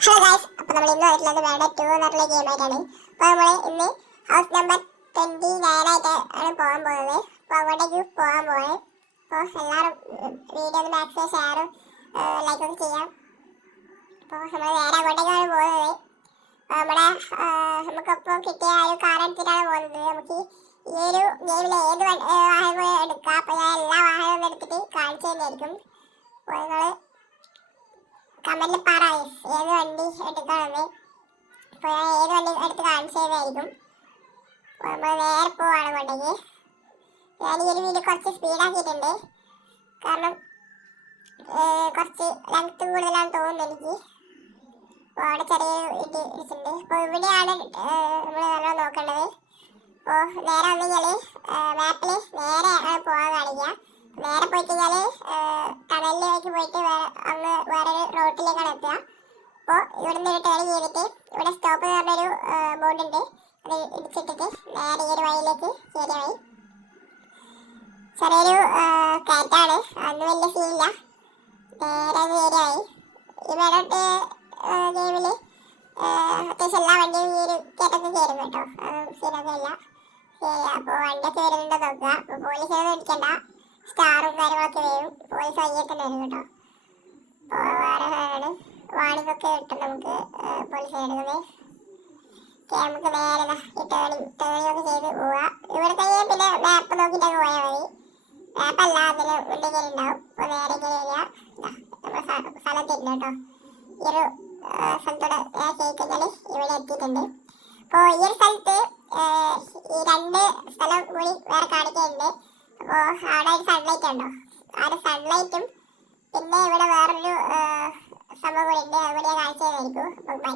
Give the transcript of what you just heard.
Hello guys, അപ്പോൾ നമ്മൾ ഇന്ന് വന്നിട്ടുള്ളത് വേണ്ട 2 എന്നുള്ള ഗെയിമായിട്ടാണ്. അപ്പോൾ നമ്മൾ ഇന്ന് ഹൗസ് നമ്പർ 29 ആയിട്ട് ആണ് പോകാൻ പോകുന്നത്. അപ്പോൾ അങ്ങോട്ടേക്ക് പോകാൻ പോകുന്നത്. അപ്പോൾ എല്ലാവരും വീഡിയോ ഒന്ന് മാക്സിമം ഷെയറും ലൈക്കൊക്കെ ചെയ്യാം. അപ്പോൾ നമ്മൾ നേരെ അങ്ങോട്ടേക്കാണ് പോകുന്നത്. നമുക്കപ്പോൾ കിട്ടിയ ഒരു കാർ എടുത്തിട്ടാണ് പോകുന്നത്. നമുക്ക് ഈ ഒരു ഗെയിമിൽ ഏത് വാഹനം എടുക്കാം. അപ്പോൾ ഞാൻ എല്ലാ വാഹനവും എടുത്തിട്ട് കാണിച്ചു തന്നെയായിരിക്കും. അപ്പോൾ നിങ്ങൾ കമന്റിൽ പറ ഏത് വണ്ടി എടുക്കണമെന്ന്. അപ്പോൾ ഞാൻ ഏത് വണ്ടി എടുത്ത് കാണിച്ചു തരുന്നതായിരിക്കും. നമ്മൾ നേരെ പോവാണ് കൊണ്ടേക്ക്. ഞാൻ ഈ ഒരു വീഡിയോ കുറച്ച് സ്പീഡാക്കിയിട്ടുണ്ട്, കാരണം കുറച്ച് ലെങ്ത് കൂടുതലാണെന്ന് തോന്നുന്നു എനിക്ക്. അപ്പോൾ അവിടെ ചെറിയൊരു ഇടിച്ചിട്ടുണ്ട്. അപ്പോൾ ഇവിടെയാണ് നമ്മൾ നല്ല നോക്കേണ്ടത്. അപ്പോൾ നേരെ വന്നു കഴിഞ്ഞാൽ മാപ്പിൽ നേരെ പോകാൻ കാണിക്കുക. നേരെ പോയി കഴിഞ്ഞാൽ ടണലിലേക്ക് പോയിട്ട് അങ്ങ് വേറൊരു റോട്ടിലേക്കാണ് എത്തുക. അപ്പോൾ ഇവിടെ നിന്ന് ഒരു ടേൺ ചെയ്തിട്ട് ഇവിടെ സ്റ്റോപ്പ് എന്ന് പറഞ്ഞൊരു ബോർഡ് ഉണ്ട്, അത് ഇടിച്ചിട്ടിട്ട് നേരെ ഈ ഒരു വഴിയിലേക്ക് കയറിയ വഴി. ചെറിയൊരു കയറ്റാണ്, അന്ന് വലിയ സീനില്ല. നേരെ കയറിയ വഴി. ഈ മേലോട്ട് ഗെയിമിൽ അത്യാവശ്യം എല്ലാ വണ്ടിയും ഈ ഒരു കയറ്റൊക്കെ കയറും കേട്ടോ, സീനൊക്കെ ഇല്ല. അപ്പോൾ വണ്ടിയൊക്കെ വരുന്നുണ്ടോ നോക്കുക. അപ്പോൾ പോലീസിനൊന്നും ഇടിക്കണ്ട, സ്റ്റാറും കാര്യങ്ങളൊക്കെ വരും. പോലീസ് വയ്യൊക്കെ വരും കേട്ടോ. അപ്പോൾ വേറെ വാണിങ്ങൊക്കെ കിട്ടും നമുക്ക് പോലീസ് എടുക്കുന്നത്. നമുക്ക് നേരെ ഈ ടേണിങ്ങൊക്കെ ചെയ്ത് പോവുക. ഇവിടെ കഴിഞ്ഞാൽ പിന്നെ മാപ്പ് നോക്കിയിട്ടൊക്കെ പോയാൽ മതി. മാപ്പല്ല, അതിൽ മുന്നിൽ കയറി ഉണ്ടാവും. അപ്പോൾ നേരെ കയറിയ നമ്മുടെ സ്ഥലം തരുന്നു കേട്ടോ. ഈ ഒരു സ്ഥലത്തോടെ കഴിഞ്ഞാൽ ഇവിടെ എത്തിയിട്ടുണ്ട്. അപ്പോൾ ഈ ഒരു സ്ഥലത്ത് ഈ 2 സ്ഥലം കൂടി വേറെ കാണിക്കുന്നുണ്ട്. അപ്പോൾ അവിടെ ഒരു സൺലൈറ്റ് ഉണ്ടോ, ആ ഒരു സൺലൈറ്റും പിന്നെ ഇവിടെ വേറൊരു സംഭവം കൂടി ഉണ്ട്, അതുകൂടി ഞാൻ കാണിച്ചു തരുന്നതായിരിക്കും. ബൈ.